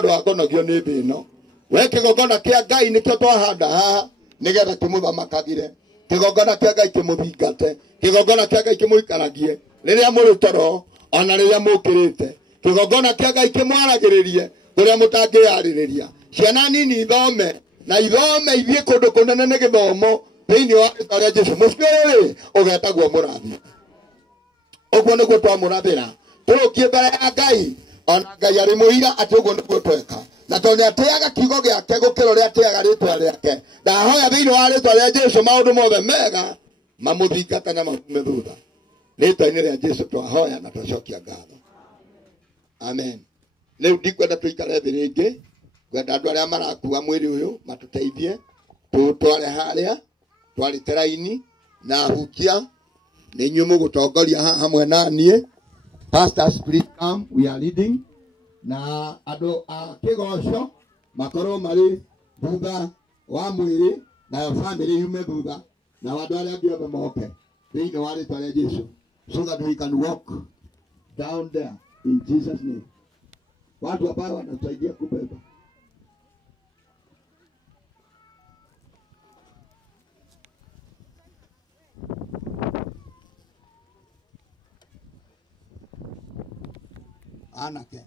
tondu akonogio ni thi ino we kigongona kia Ngai nikio twahanda haha nigetha kimuthamakagire kigongona kia Ngai kimuthingate kigongona kia Ngai kimuikaragie riria muri toro ona riria mukirite kigongona kia Ngai kimwaragiririe kuria mutangiyaririria ciana nini ithome na ithome ithie kundu kunene ni githomo thiini wa rĩĩtwa rĩa Jesũ muciiri ugetagwo mũrathi ũguo nĩguo twamũrathĩra tũrũkie mbere ya Ngai ona Ngai arĩ mũira atĩ ũguo nĩguo tweka na tondũ nĩatĩaga kiugo gĩake gũkĩra ũrĩa atĩaga rĩĩtwa rĩake ndahoya thĩinĩ wa rĩĩtwa rĩa Jesũ maũndũ mothe mega mamũthingata na maume thutha rĩĩtwa-inĩ rĩa Jesũ twahoya na twacokia ngatho amen rĩu ndikwenda tũikare thĩ rĩngĩ ngwenda andũ arĩa marakua mwĩrĩ ũyũ matũteithie tũtware harĩa twarĩte raini na hukia nĩ inyuĩ mũgũtongoria hamwe na niĩ pastors please come we are leading na andũ a kĩgoco makorwo marĩ thutha wa mwĩrĩ na family yume thutha na andũ arĩa angĩ othe moke thĩinĩ wa rĩĩtwa rĩa Jesũ so that we can walk down there in Jesus name watu ambao wanatusaidia kubeba anake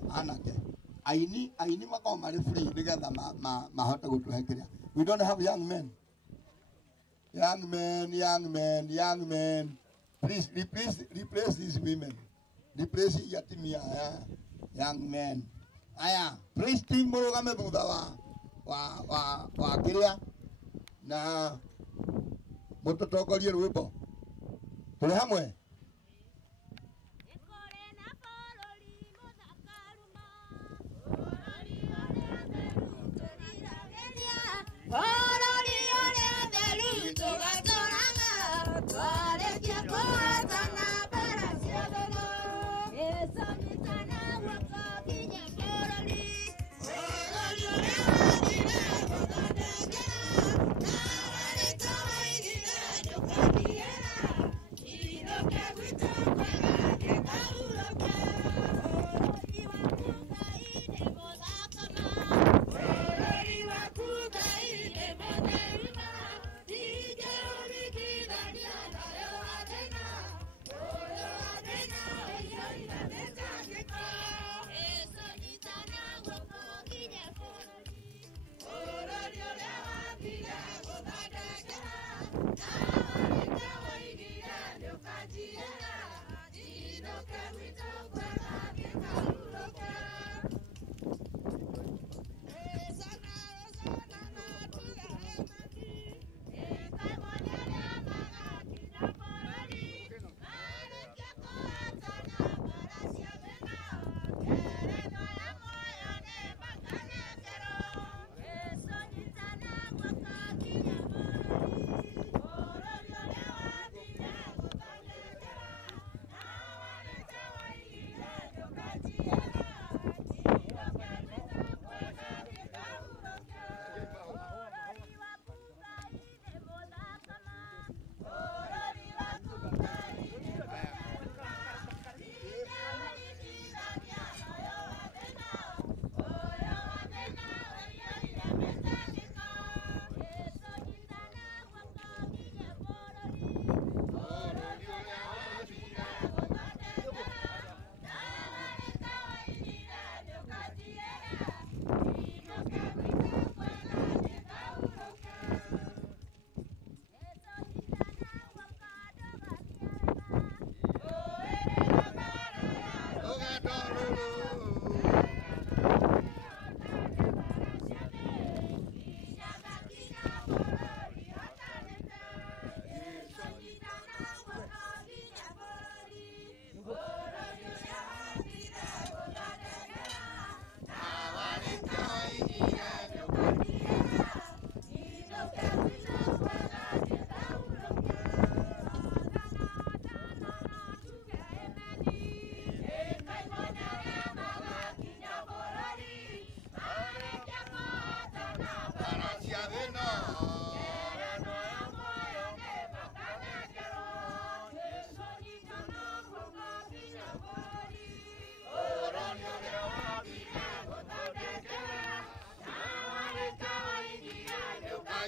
aini makao mari free nigetha mahote gutuhekeria we don't have young men please replace these women replace yatimia young men aya praise team murugame thutha wa kiria na mutotongorie rwimbo tuli hamwe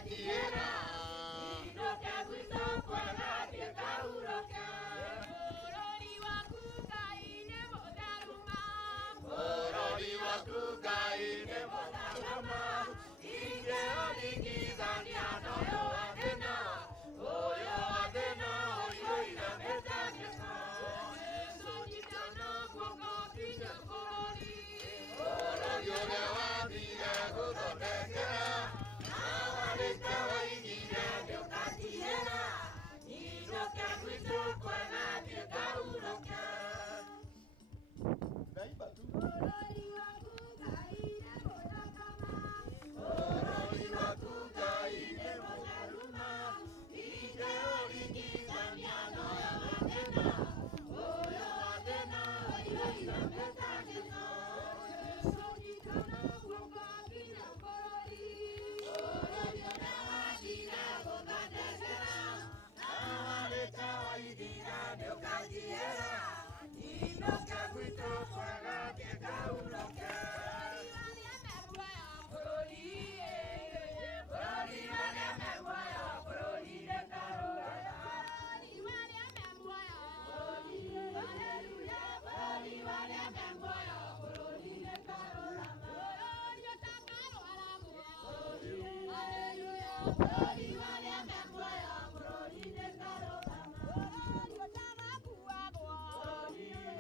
ndũkagiĩra Ndoke gwitũ kwega thiĩ kahurũke. Bũrũri waku Ngai nĩ mũtheru ma. bũrũri waku Ngai nĩ mũtheru ma. Ingĩũringithania na ũyũ wa thĩna, ũyũ wa thĩna ũyũ inamĩte gĩko. Jesũ nyitana guoko nginya bũrũri. bũrũri ũrĩa wathire gũthondekera na warĩte waigire Ndũkagiĩra, ndoke gwitũ kwega thiĩ kahurũke. Naimba tu. Bũrũri waku Ngai nĩ mũthaka ma. bũrũri waku Ngai nĩ Mũtheru ma. Ingĩũringithania na ũyũ wa thĩna, ũyũ wa thĩna ũyũ inamĩte gĩko. Jesũ nyitana guoko nginya bũrũri. Bũrũri ũrĩa wathire gũthondekera na warĩte waigire ndũkagiĩra. Ndoke gwitũ kwega thiĩ kahurũke. Bũrũri warĩa me muoyo, bũrũri nĩ karũgama. Bũrũri warĩa me muoyo, bũrũri nĩ karũgama. Bũrũri ũtakarwara muoyo. Haleluya. Bũrũri warĩa me muoyo, bũrũri nĩ karũgama. Bũrũri ũtagakuagwo.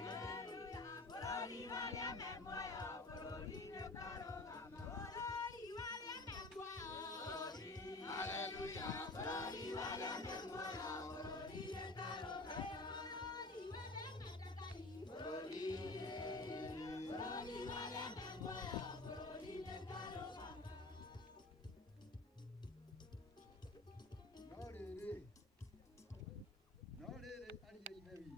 Haleluya. Bũrũri warĩa me muoyo, bũrũri nĩ karũgama. Bũrũri warĩa me muoyo. Haleluya. Bũrũri warĩa me muoyo, bũrũri nĩ karũgama. Bũrũri wendete Ngai. Bũrũri warĩa me muoyo, bũrũri nĩ karũgama. no rĩrĩ ariũ a ithe witũ,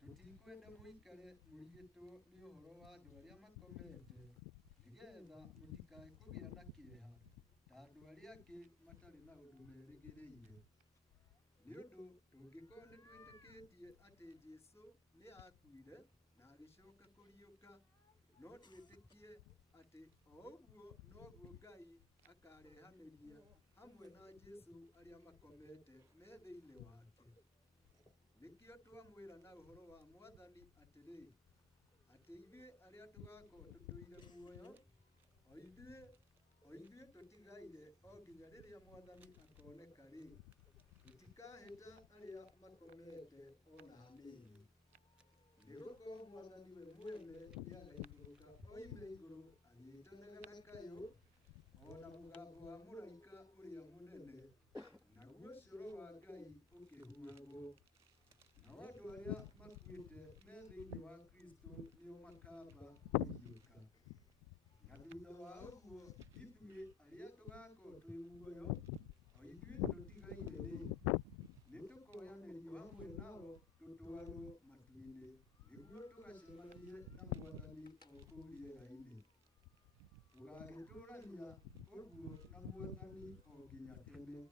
tũtikwenda mũikare mũrigĩtwo nĩ ũhoro wa andũ arĩa makomete, nĩgetha mũtikae kũgĩa na kĩeha ta andũ arĩa angĩ matarĩ na ũndũ merĩgĩrĩire. Nĩ ũndũ tũngĩkorwo nĩ twĩtĩkĩtie atĩ Jesũ nĩ akuire na agĩcoka kũriũka, no twĩtĩkie atĩ o ũguo noguo Ngai akarehanĩria hamwe na Jesũ arĩa makomete me thĩinĩ wake. Nĩkĩo twamwĩra na ũhoro wa Mwathani atĩrĩ, atĩ ithuĩ arĩa tũgakorwo tũtũire muoyo, o ithuĩ tũtigaire o nginya rĩrĩa Mwathani akoneka rĩ, tũtikahĩta arĩa makomete ona hanini. Nĩgũkorwo Mwathani we mwene nĩagaikũrũka oime igũrũ agĩĩtanaga na kayũ, ona mũgambo wa mũraika ũrĩa mũnene, naguo ũcũrũ wa Ngai ũkĩhuhagwo. Nao andũ arĩa makuĩte me thĩinĩ wa Kristo nĩo makamba kũriũka. Na thutha wa ũguo ithuĩ arĩa tũgakorwo twĩ muoyo, o ithuĩ tũtigaire rĩ, nĩtũkoyanĩrio hamwe nao tũtwarwo matu-inĩ, nĩguo tũgacemanie na Mwathani o kũu rĩera-inĩ. Tũgagĩtũũrania ũguo na Mwathani o nginya tene.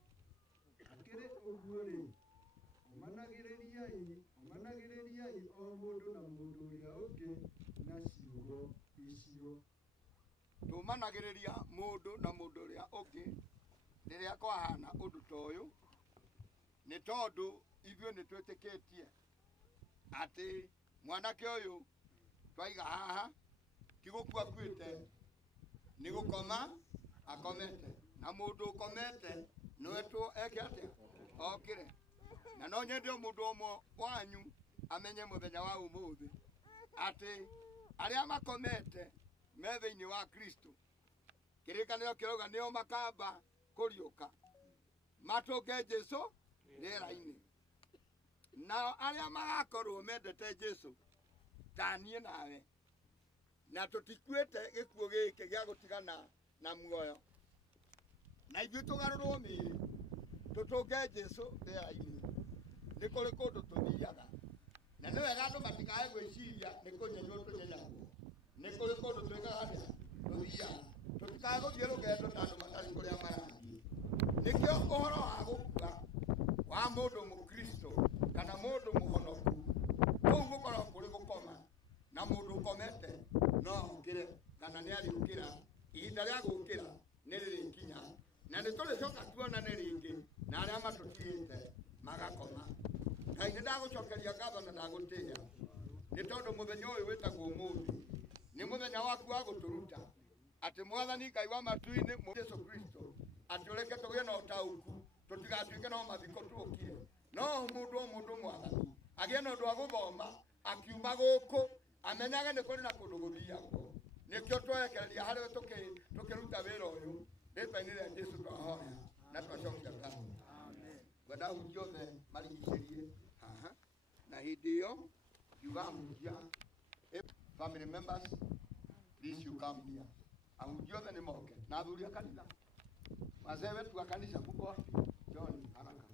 Akĩrĩ ũguo rĩ, ũmanagĩrĩriai o mũndũ na mũndũ ũrĩa ũngĩ na ciugo icio. Tũmanagĩrĩria mũndũ na mũndũ ũrĩa ũngĩ rĩrĩa kwahana ũndũ ta ũyũ, nĩ tondũ ithuĩ nĩ twĩtĩkĩtie atĩ mwanake ũyũ twaiga haha ti gũkua akuĩte, nĩ gũkoma akomete, na mũndũ ũkomete nĩwetwo eke atĩa okĩre. Na no nyende mũndũ ũmwe wanyu amenye mũthenya wa ũmũthĩ atĩ arĩa makomete me thĩinĩ wa Kristo, kĩrĩkanĩro kĩrauga nĩo makamba kũriũka matũnge Jesũ rĩera-inĩ. Nao arĩa magakorwo mendete Jesũ ta niĩ nawe, na tũtikuĩte gĩkuũ gĩkĩ gĩa gũtigana na muoyo, na ithuĩ tũgarũrwo mĩĩrĩ tũtũnge Jesũ rĩera-inĩ, nĩ kũrĩ kũndũ tũthiaga, na nĩ wega andũ matikae gwĩciria nĩ kũnyenywo tũnyenyagwo. Nĩ kũrĩ kũndũ twĩkaga atĩa tũthiaga, tũtikae gũthiĩ rũgendo na andũ matarĩ kũrĩa marathiĩ. Nĩkĩo ũhoro wa gũkua wa mũndũ mũkristo kana mũndũ mũhonoku kũu gũkorwo kũrĩ gũkoma, na mũndũ ũkomete no okĩre kana nĩ arĩũkĩra. Ihinda rĩa gũkĩra nĩ rĩrĩkinya, na nä tå rä coka tuonane rä ngä na arä a matå tigä magakoma. Ngai nä ndagå cokeria ngatho na ndagå tä a nä tondå må thenya å yå wä tagwo må thä nä må thenya waku wa gå tå ruta atä Mwathani Ngai wa matu-inä Jesu Kristo atä å reke tå gä na å taåku tå tigatuä ke no mathiko tå kire no må ndå Mwathani agä na å ndå wa gå thoma akiuma gå kå amenyage nä kå rä na kå ndå gå thiagwo nä kä o twerekereria harä we tå kä ruta wä ra å yå rĩtwa-inĩ rĩa Jesu twahoya na twacokia ngatho. Ngwenda ahunjia othe marigicĩrie haha na hĩndĩ ĩyo ngiuga ahunjia family members please you come here. Ahunjia othe nĩ moke na athuri a kanitha wazee wetu wa kanisa kubwa John haraka.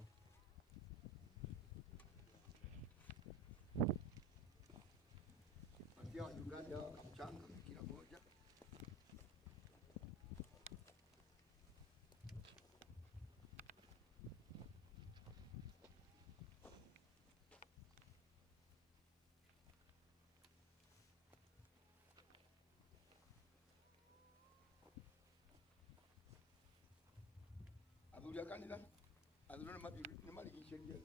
Patia wachungaji hao kamchanga kila moja. Athuri a kanitha athuri nĩ marigicĩrie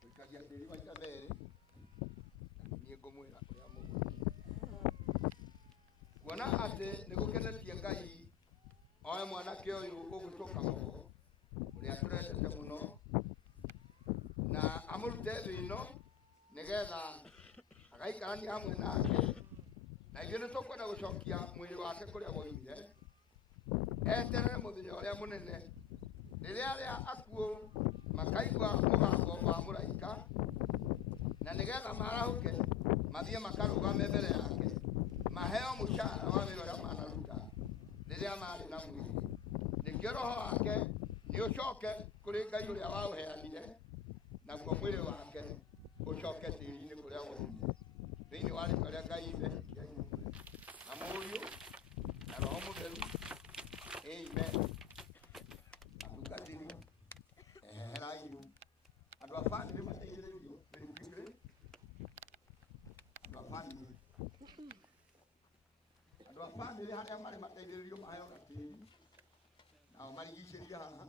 tũikagia tĩri maita merĩ niĩ ngũmwĩra ũrĩa mũgwĩkire kuona atĩ nĩ gũkenetie Ngai oe mwanake ũyũ ũgũtũka moko ũrĩa tũrendete mũno na amũrute thĩ ĩno nĩgetha agaikarania hamwe nake na ithuĩ nĩ tũkwenda gũcokia mwĩrĩ wake kũrĩa woimire eterere mũthenya ũrĩa mũnene rĩrĩa arĩa akuũ makaigua mũgambo wa mũraika na nĩgetha marahũke mathiĩ makarũgame mbere yake maheo mũcara wa wĩra ũrĩa manaruta rĩrĩa marĩ na mwĩrĩ nĩkĩo roho wake nĩ ũcoke kũrĩ Ngai ũrĩa waũheanire naguo mwĩrĩ wake ũcoke tĩri-inĩ kũrĩa woimire thĩinĩ wa rĩĩtwa rĩa Ngai ithe na mũriũ na roho mũtheru amen. Atungatĩri eherai andũ a bamĩrĩ mateithĩrĩrio andũ a bamĩrĩ harĩa marĩ mateithĩrĩrio maheo gatĩri nao marigicĩrie haha.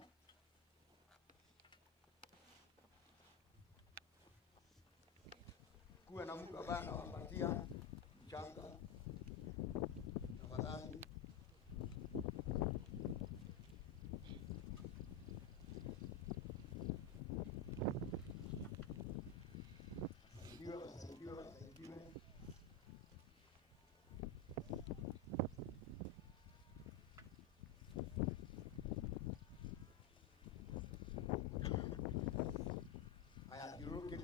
Kuwe na mtu ambaye anawapatia mchanga tafadhali. Wasaidiwe. Haya, kiruke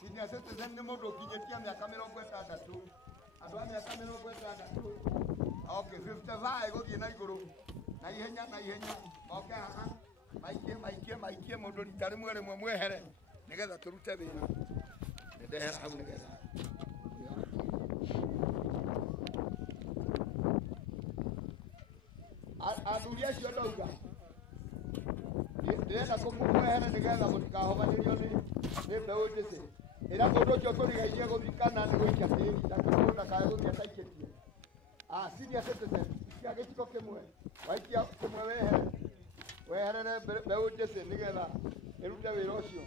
Senior citizen nĩ mũndũ ũkinyĩtie mĩaka 60 andũ a mĩaka 60 okay 55 gũthiĩ na igũrũ na ihenya moke haha maikie mũndũ rita rĩmwe mwehere nĩgetha tũrute wĩra ndehera hau nĩgetha athuri acio ndauga ndĩrenda kũmwehere nĩgetha mũtikahobanĩrio nĩ mbeũ njĩthĩ ĩra mũndũ ũcio tũrigainie gũthikana nĩ gũikia tĩri ndakĩmũndũ ndakae gũthiĩ ataikĩtie senior citizen kia gĩcigo kĩmwe waikia kĩmwe weherere mbeũ njĩthĩ nĩgetha ĩrute wĩra ũcio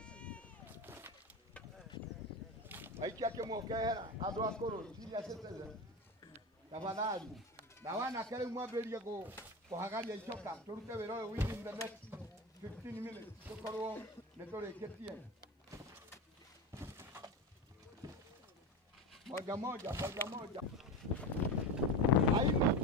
waikia kĩmwe ũkehera andũ akũrũ senior citizen tafadhali Na wana kale mwambĩrĩrie kũhagaria icoka tũrute wĩra ũyũ within the next 15 minutes tũkorwo nĩtũrĩkĩtie. Moja moja. Aini.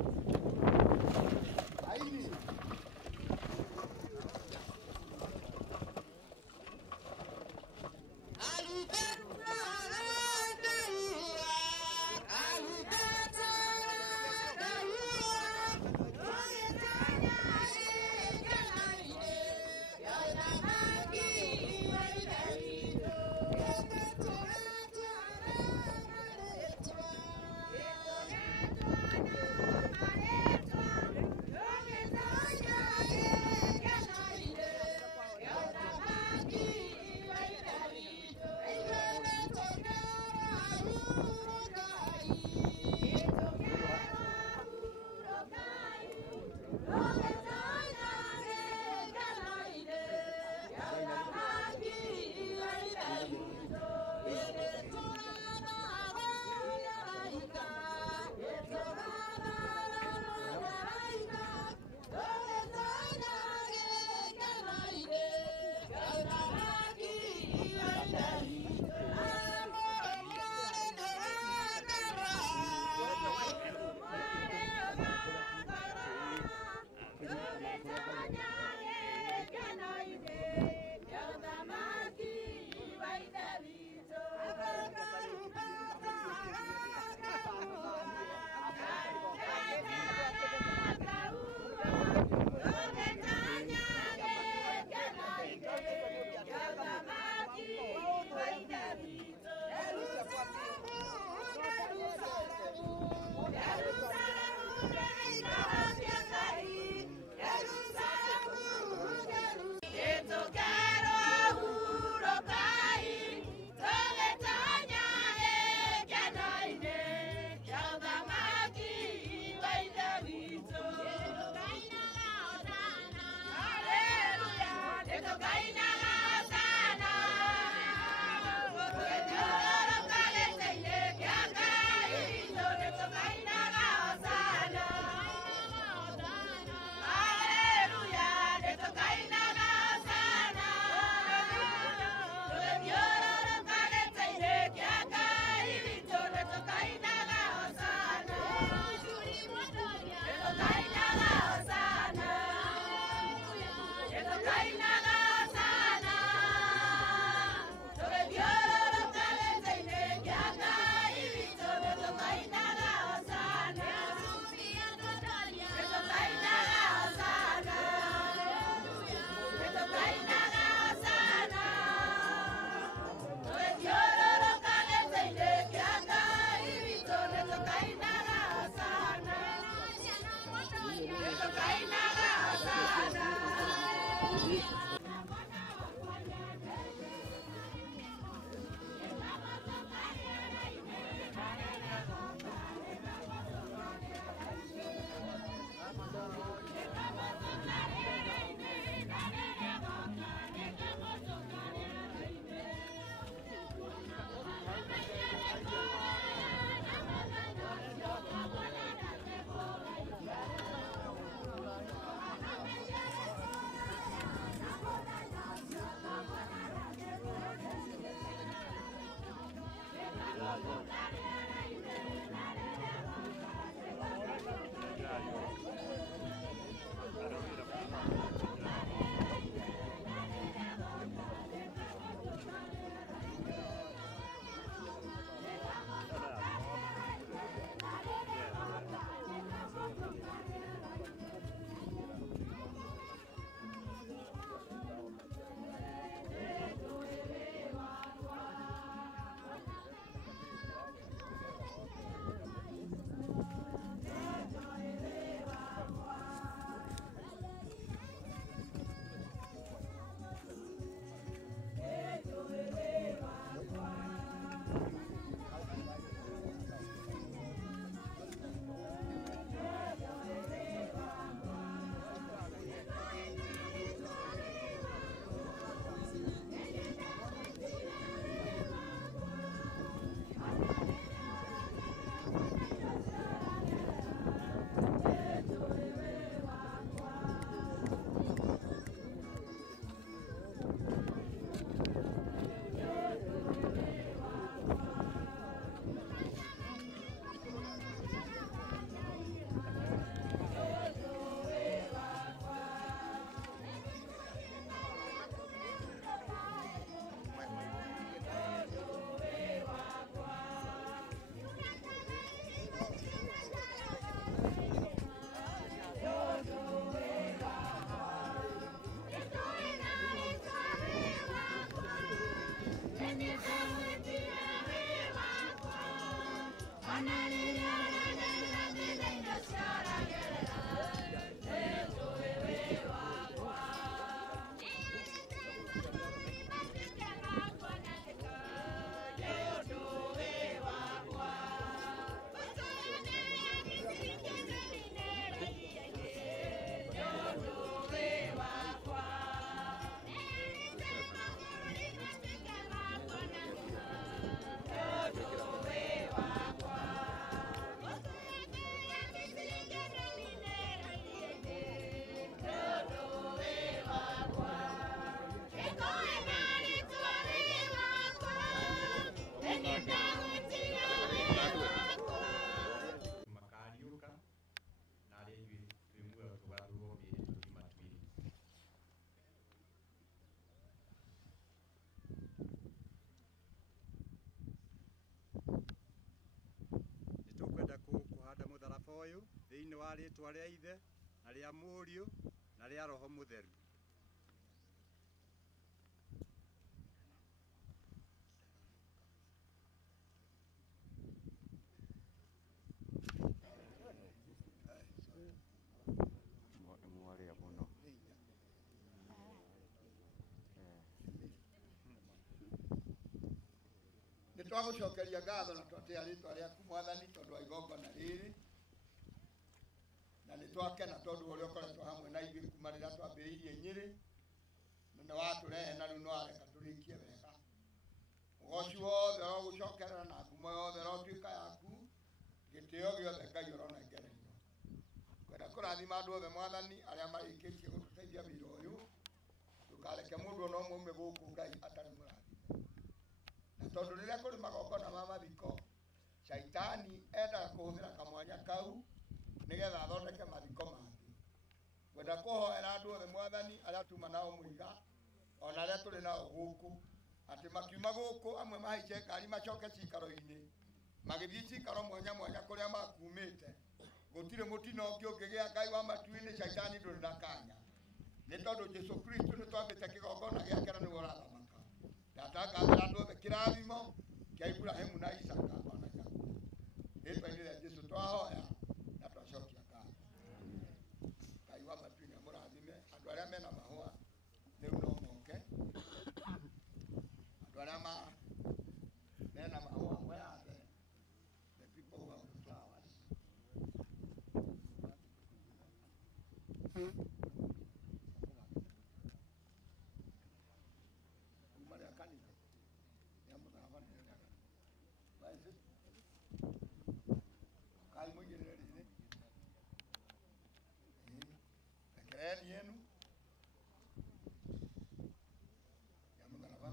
rĩtwa rĩa Ithe na rĩa Mũriũ na rĩa Roho Mũtheru. Nitwagucokeria ngatho na twatia rĩtwa rĩaku Mwathani tondu wa igongona rĩrĩ, na nitwakena tondu ũrĩa ũkoretwo hamwe na ithuĩ kuma rĩrĩa twambĩrĩirie Nyĩrĩ, na nĩ watũrehe na rĩu nĩwareka tũrĩkie wega. Ũgoci wothe ũrogũcokerera na ngumo yothe ũrotuĩka yaku, gĩtĩo gĩothe Ngai ũronengererio. Kwenda kũrathima andũ othe Mwathani arĩa marĩkĩtie gũtũteithia wĩra ũyũ, ndũkareke mũndũ ona ũmwe ume gũkũ Ngai atarĩ mũrathime. Na tondu rĩrĩa kũrĩ magongona ma mathiko, Shaitani endaga kũhũthĩra kamwanya kau nĩgetha athondeke mathiko mangĩ. Kwenda kũhoera andũ othe Mwathani arĩa tuma nao mũiga, ona arĩa tũrĩ nao gũkũ, atĩ makiuma gũkũ amwe mahaice ngari macoke cikaro-inĩ, magĩthiĩ cikaro mwanya mwanya kũrĩa makumĩte. Gũtirĩ mũtino ũngĩ ũngĩgĩa Ngai wa matu-inĩ, Shaitani ndũrĩ na kanya. Nĩ tondu Jesũ Kristo nĩ twambĩte kĩgongona gĩake na nĩwe ũrathamaka. Ndatangathĩra andũ othe kĩrathimo kĩa Ibrahimu na Isaka ona Jakubu. Rĩtwa-inĩ rĩa Jesũ twahoya na twacokia ngatho. Ngai wa matu-inĩ amũrathime. Andũ arĩa mena mahũa rĩu no moke. Andũ arĩa mena mahũa mweyathe. The people who have the flowers. Yenu ya mgalaba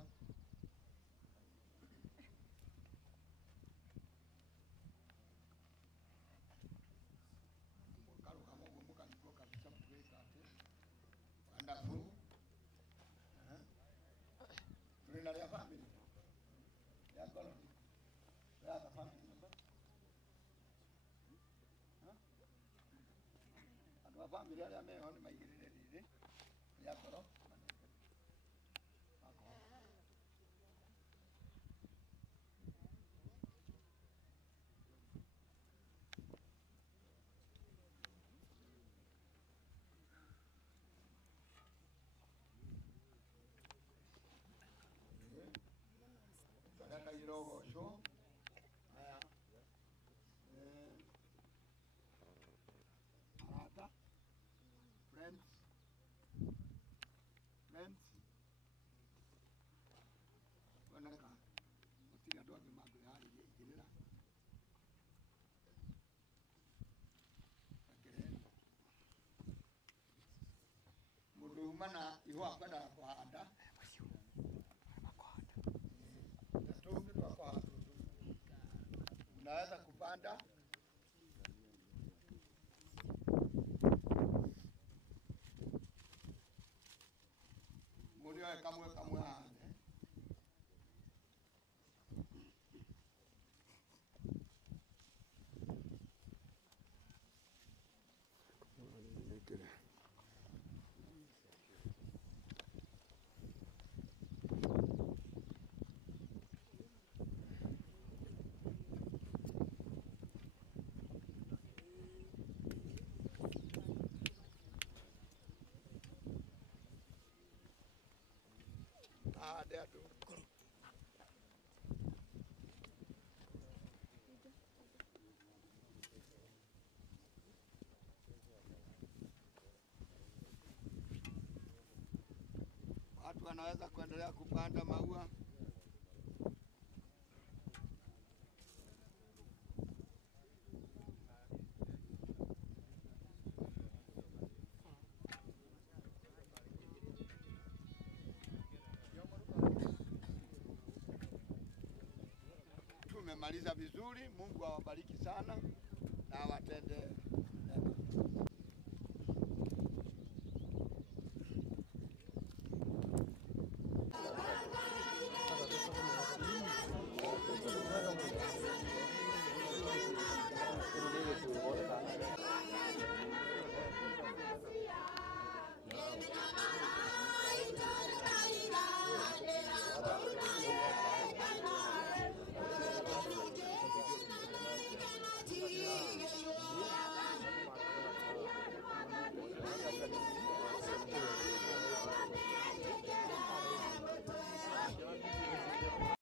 mukalo kama mumuka nikoka kichapweka wonderful tuna ya family ya kono ya family ando family ya meho ni maigirire riri ya koro Rogoso. Arata. Friends. Wanaka. Utia doa mago ya hali jirira. Mundu mana ihwa kwenda kuhanda. Unaweza kupanda mulio kamwe hane there too. Watu wanaweza kuendelea kupanda maua. Tumemaliza vizuri. Mungu awabariki sana na awatende